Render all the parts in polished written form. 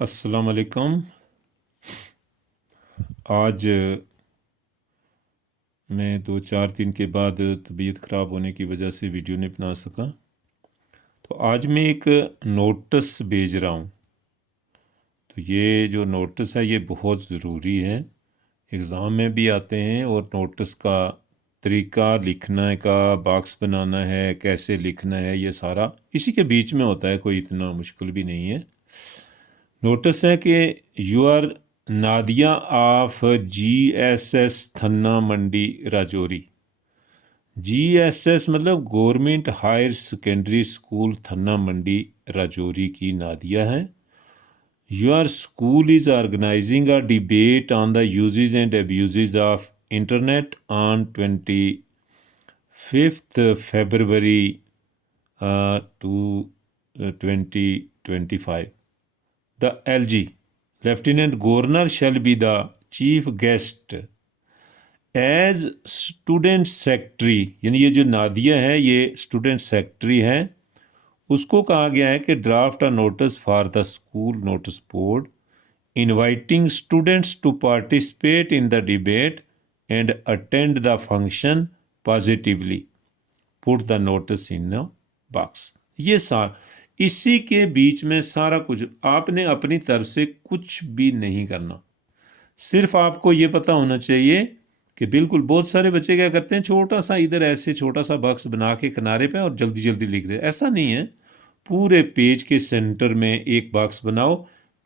अस्सलाम वालेकुम। आज मैं 2-4 दिन के बाद तबीयत ख़राब होने की वजह से वीडियो नहीं बना सका। तो आज मैं एक नोटिस भेज रहा हूँ। तो ये जो नोटिस है ये बहुत ज़रूरी है, एग्ज़ाम में भी आते हैं। और नोटिस का तरीका, लिखने का, बॉक्स बनाना है, कैसे लिखना है, ये सारा इसी के बीच में होता है, कोई इतना मुश्किल भी नहीं है। नोटिस है कि you are Nadia of GSS Thanna Mandi Rajouri. GSS मतलब government higher secondary school Thanna Mandi Rajouri की नादिया है। Your school is organising a debate on the usages and abuses of internet on 25 February 2025. The LG, Lieutenant Governor shall be the chief guest as student secretary. यानी ये जो नादिया है ये student secretary है। उसको कहा गया है कि draft a notice for the school notice board inviting students to participate in the debate and attend the function positively, put the notice in a box. ये इसी के बीच में सारा कुछ, आपने अपनी तरफ से कुछ भी नहीं करना। सिर्फ आपको ये पता होना चाहिए कि बिल्कुल, बहुत सारे बच्चे क्या करते हैं, छोटा सा इधर ऐसे छोटा सा बॉक्स बना के किनारे पे और जल्दी जल्दी लिख दे। ऐसा नहीं है। पूरे पेज के सेंटर में एक बॉक्स बनाओ।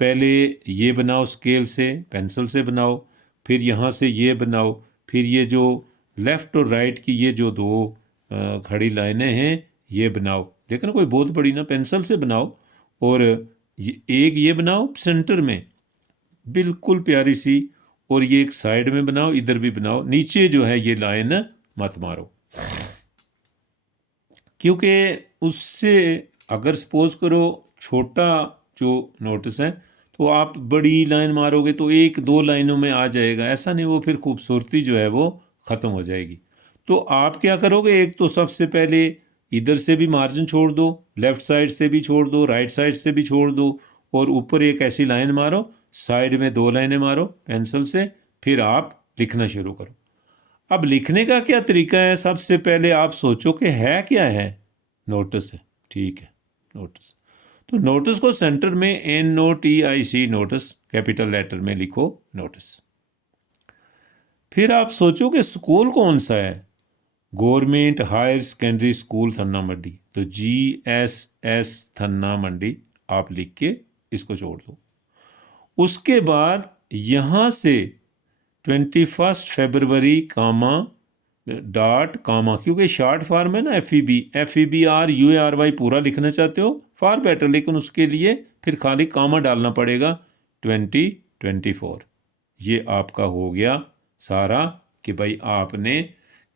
पहले ये बनाओ, स्केल से, पेंसिल से बनाओ, फिर यहाँ से ये बनाओ, फिर ये जो लेफ़्ट और राइट की ये जो दो खड़ी लाइनें हैं ये बनाओ। लेकिन कोई बहुत बड़ी ना, पेंसिल से बनाओ। और एक ये बनाओ सेंटर में, बिल्कुल प्यारी सी। और ये एक साइड में बनाओ, इधर भी बनाओ। नीचे जो है ये लाइन मत मारो, क्योंकि उससे अगर सपोज करो छोटा जो नोटिस है तो आप बड़ी लाइन मारोगे तो एक दो लाइनों में आ जाएगा। ऐसा नहीं, वो फिर खूबसूरती जो है वो ख़त्म हो जाएगी। तो आप क्या करोगे, एक तो सबसे पहले इधर से भी मार्जिन छोड़ दो, लेफ़्ट साइड से भी छोड़ दो, राइट साइड से भी छोड़ दो, और ऊपर एक ऐसी लाइन मारो, साइड में दो लाइनें मारो पेंसिल से, फिर आप लिखना शुरू करो। अब लिखने का क्या तरीका है, सबसे पहले आप सोचो कि है क्या है। नोटिस है, ठीक है, नोटिस। तो नोटिस को सेंटर में NOTIC, नोटिस, कैपिटल लेटर में लिखो, नोटिस। फिर आप सोचो कि स्कूल कौन सा है, government higher secondary school Thanna मंडी, तो GSS थन्ना मंडी आप लिख के इसको छोड़ दो। उसके बाद यहाँ से 21 फरवरी कामा डॉट कामा, क्योंकि शॉर्ट फॉर्म है ना, FEBRUARY पूरा लिखना चाहते हो फॉर बेटर, लेकिन उसके लिए फिर खाली कामा डालना पड़ेगा। 2024 ये आपका हो गया सारा कि भाई आपने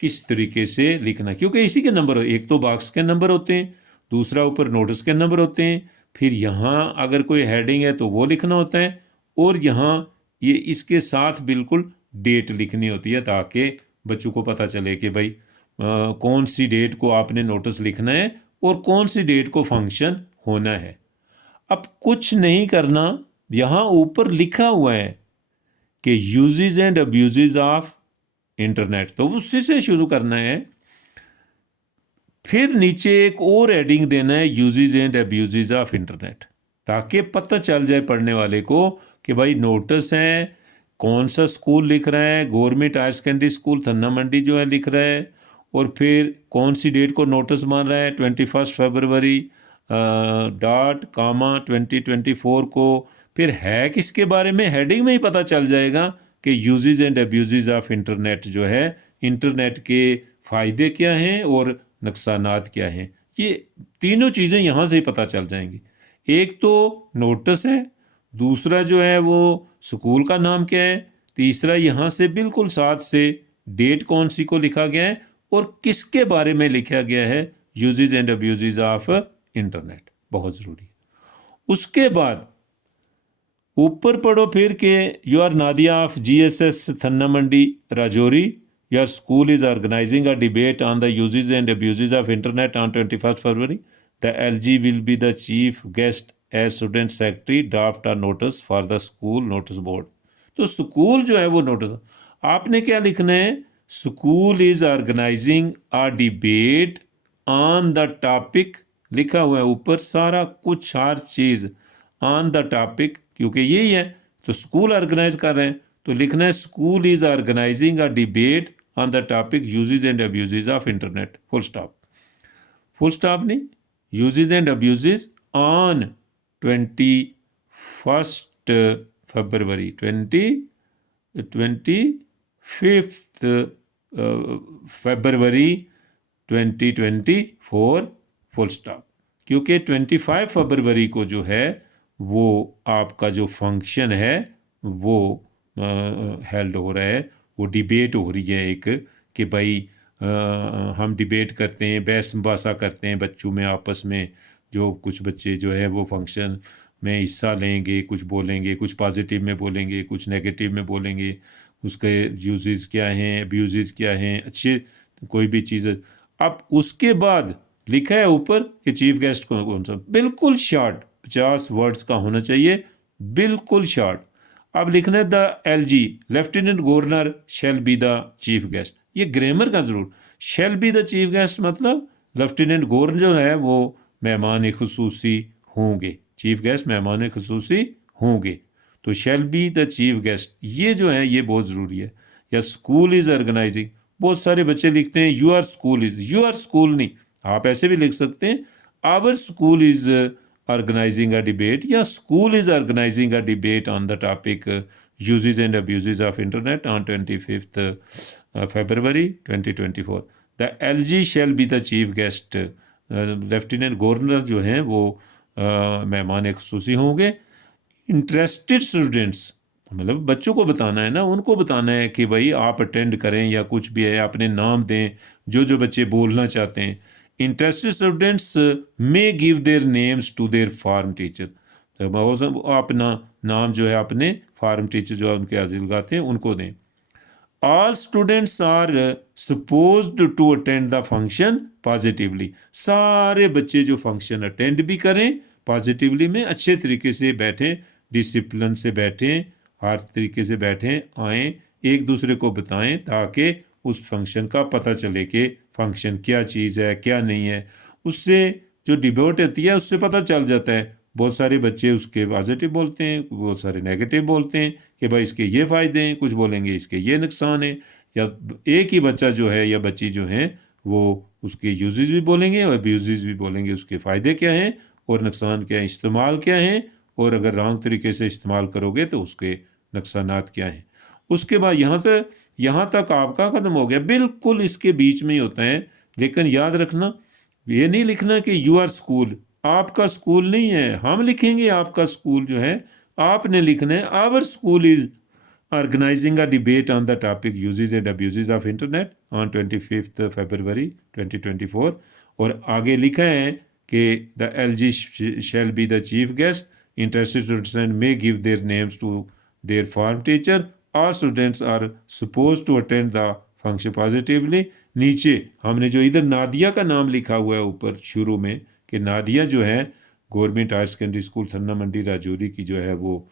किस तरीके से लिखना, क्योंकि इसी के नंबर, एक तो बॉक्स के नंबर होते हैं, दूसरा ऊपर नोटिस के नंबर होते हैं, फिर यहाँ अगर कोई हेडिंग है तो वो लिखना होता है, और यहाँ ये इसके साथ बिल्कुल डेट लिखनी होती है, ताकि बच्चों को पता चले कि भाई कौन सी डेट को आपने नोटिस लिखना है और कौन सी डेट को फंक्शन होना है। अब कुछ नहीं करना, यहाँ ऊपर लिखा हुआ है कि usage and abuses of internet, तो उसी से शुरू करना है। फिर नीचे एक और एडिंग देना है, usages and abuses of internet, ताकि पता चल जाए पढ़ने वाले को कि भाई नोटिस है, कौन सा स्कूल लिख रहा है, government higher secondary school Thanna मंडी जो है लिख रहा है, और फिर कौन सी डेट को नोटिस मान रहा है, 21 फरवरी डॉट कामा 2024 को। फिर है किसके बारे में, हेडिंग में ही पता चल जाएगा कि usage and abuses of internet जो है, इंटरनेट के फ़ायदे क्या हैं और नुकसानात क्या हैं। ये तीनों चीज़ें यहाँ से ही पता चल जाएंगी। एक तो नोटिस है, दूसरा जो है वो स्कूल का नाम क्या है, तीसरा यहाँ से बिल्कुल साथ से डेट कौन सी को लिखा गया है और किसके बारे में लिखा गया है, usages and abuses of internet, बहुत ज़रूरी है। उसके बाद ऊपर पढ़ो फिर के you are Nadia of GSS Thanna Mandi Rajouri, your school is organising a debate on the usages and abuses of internet on 21 February. The LG will be the chief guest as student secretary draft a notice for the school notice board. तो school जो है वो notice, आपने क्या लिखना है, school is organising a debate on the topic, लिखा हुआ है ऊपर सारा कुछ, हर चीज ऑन द टॉपिक, क्योंकि यही है तो स्कूल ऑर्गेनाइज कर रहे हैं, तो लिखना है school is organising a debate on the topic usages and abuses of internet, full stop, full stop नहीं, usages and abuses on 21 February 25 February 2024, full stop. क्योंकि 25 फरवरी को जो है वो आपका जो फंक्शन है वो हेल्ड हो रहा है, वो डिबेट हो रही है एक, कि भाई हम डिबेट करते हैं, बहस मुबासा करते हैं बच्चों में आपस में, जो कुछ बच्चे जो है वो फंक्शन में हिस्सा लेंगे, कुछ बोलेंगे, कुछ पॉजिटिव में बोलेंगे, कुछ नेगेटिव में बोलेंगे, उसके यूजेस क्या हैं, अब्यूजेस क्या हैं, अच्छे कोई भी चीज़। अब उसके बाद लिखा है ऊपर कि चीफ गेस्ट कौन सा, बिल्कुल शॉर्ट 50 वर्ड्स का होना चाहिए, बिल्कुल शॉर्ट। अब लिखना है the LG lieutenant governor shall be the chief guest, ये ग्रामर का जरूर, shall be the chief guest मतलब लेफ्टिनेंट गवर्नर जो है वो मेहमान खसूसी होंगे, चीफ गेस्ट मेहमान खसूसी होंगे, तो shall be the chief guest, ये जो है ये बहुत ज़रूरी है। या स्कूल इज़ ऑर्गेनाइजिंग, बहुत सारे बच्चे लिखते हैं your school is, your school नहीं, आप ऐसे भी लिख सकते हैं our school is organizing a debate, या school is organizing a debate on the topic uses and abuses of internet on 25th February 2024. The LG shall be the chief guest. Lieutenant governor जो हैं वो मेहमान खुसूसी होंगे। Interested students मतलब बच्चों को बताना है ना, उनको बताना है कि भाई आप अटेंड करें या कुछ भी है, अपने नाम दें जो जो बच्चे बोलना चाहते हैं। Interested students may give their names to their form teacher, तो वो अपना नाम जो है अपने फार्म टीचर जो है उनके आगे लगाते हैं उनको दें। All students are supposed to attend the function positively, सारे बच्चे जो फंक्शन अटेंड भी करें पॉजिटिवली में, अच्छे तरीके से बैठें, डिसिप्लिन से बैठें, हर तरीके से बैठें, आएँ, एक दूसरे को बताएं ताकि उस फंक्शन का पता चले कि फंक्शन क्या चीज़ है क्या नहीं है। उससे जो डिबेट होती है उससे पता चल जाता है, बहुत सारे बच्चे उसके पॉजिटिव बोलते हैं, बहुत सारे नेगेटिव बोलते हैं कि भाई इसके ये फ़ायदे हैं, कुछ बोलेंगे इसके ये नुकसान है, या एक ही बच्चा जो है या बच्ची जो है वो उसके यूजेस भी बोलेंगे और अब्यूजेस भी बोलेंगे, उसके फ़ायदे क्या हैं और नुकसान क्या हैं, इस्तेमाल क्या हैं, और अगर रॉन्ग तरीके से इस्तेमाल करोगे तो उसके नुकसानात क्या हैं। उसके बाद यहाँ तक आपका ख़त्म हो गया, बिल्कुल इसके बीच में ही होता है। लेकिन याद रखना, ये नहीं लिखना कि यू आर स्कूल, आपका स्कूल नहीं है, हम लिखेंगे आपका स्कूल जो है, आपने लिखना है our school is organising a debate on the topic usages and abuses of internet on 25 February 2024, और आगे लिखा है कि the LG shall be the chief guest, interested students may give their names to their form teacher, all students are supposed to attend the function positively। नीचे हमने जो इधर नादिया का नाम लिखा हुआ है ऊपर शुरू में, कि नादिया जो है government higher secondary school Thanna Mandi Rajouri की जो है वो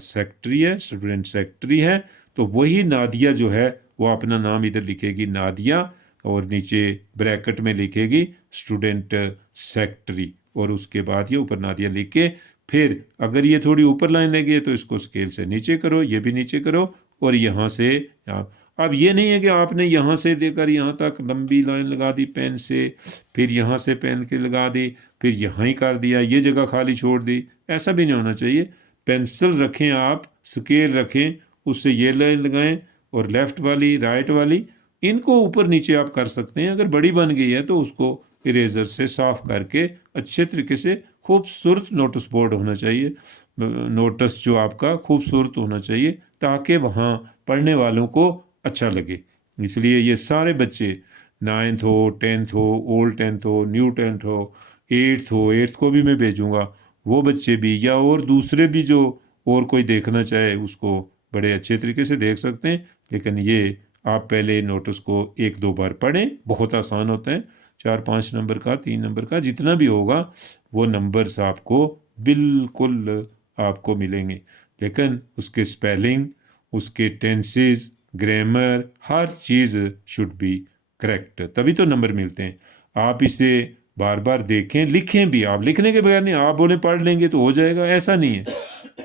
सेक्रेटरी है, स्टूडेंट सेक्रेटरी है, तो वही नादिया जो है वो अपना नाम इधर लिखेगी नादिया, और नीचे ब्रैकेट में लिखेगी स्टूडेंट सेक्रेटरी, और उसके बाद ये ऊपर नादिया लिख के, फिर अगर ये थोड़ी ऊपर लाइन लगी है तो इसको स्केल से नीचे करो, ये भी नीचे करो, और यहाँ से यहाँ। अब ये नहीं है कि आपने यहाँ से लेकर यहाँ तक लंबी लाइन लगा दी पेन से, फिर यहाँ से पेन के लगा दी, फिर यहाँ ही कर दिया, ये जगह खाली छोड़ दी, ऐसा भी नहीं होना चाहिए। पेंसिल रखें आप, स्केल रखें, उससे ये लाइन लगाएं, और लेफ़्ट वाली राइट वाली इनको ऊपर नीचे आप कर सकते हैं। अगर बड़ी बन गई है तो उसको इरेजर से साफ करके अच्छे तरीके से, खूबसूरत नोटिस बोर्ड होना चाहिए, नोटिस जो आपका खूबसूरत होना चाहिए ताकि वहाँ पढ़ने वालों को अच्छा लगे। इसलिए ये सारे बच्चे 9th हो, 10th हो, ओल्ड 10th हो, न्यू 10th हो, 8th हो, 8th को भी मैं भेजूँगा, वो बच्चे भी, या और दूसरे भी जो और कोई देखना चाहे उसको बड़े अच्छे तरीके से देख सकते हैं। लेकिन ये आप पहले नोटिस को 1-2 बार पढ़ें, बहुत आसान होता है। 4-5 नंबर का, 3 नंबर का, जितना भी होगा वो नंबर्स आपको बिल्कुल आपको मिलेंगे। लेकिन उसके स्पेलिंग, उसके tenses, grammar, her cheese should be correct, तभी तो नंबर मिलते हैं। आप इसे बार बार देखें, लिखें भी। आप लिखने के बगैर नहीं, आप बोले पढ़ लेंगे तो हो जाएगा, ऐसा नहीं है।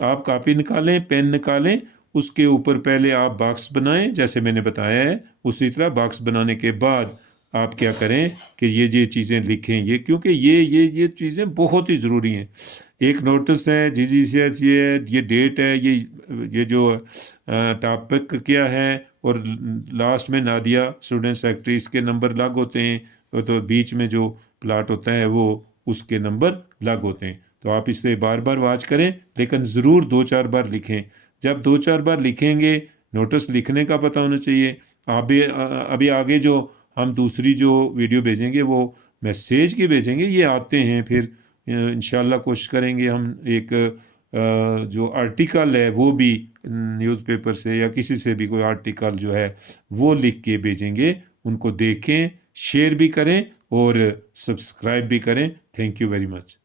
आप कॉपी निकालें, पेन निकालें, उसके ऊपर पहले आप बॉक्स बनाएं जैसे मैंने बताया है। उसी तरह बॉक्स बनाने के बाद आप क्या करें कि ये चीज़ें लिखें, ये क्योंकि ये चीज़ें बहुत ही ज़रूरी हैं। एक नोटिस है, GGCS ये डेट है, ये जो टॉपिक क्या है, और लास्ट में नादिया स्टूडेंट सेक्रेटरी, इसके नंबर लग होते हैं, तो बीच में जो प्लाट होता है वो उसके नंबर लग होते हैं। तो आप इसे बार बार वाच करें, लेकिन ज़रूर 2-4 बार लिखें। जब 2-4 बार लिखेंगे, नोटिस लिखने का पता होना चाहिए। अभी आगे जो हम दूसरी जो वीडियो भेजेंगे वो मैसेज की भेजेंगे, ये आते हैं। फिर इंशाल्लाह कोशिश करेंगे हम एक जो आर्टिकल है वो भी न्यूज़पेपर से या किसी से भी कोई आर्टिकल जो है वो लिख के भेजेंगे। उनको देखें, शेयर भी करें और सब्सक्राइब भी करें। Thank you very much.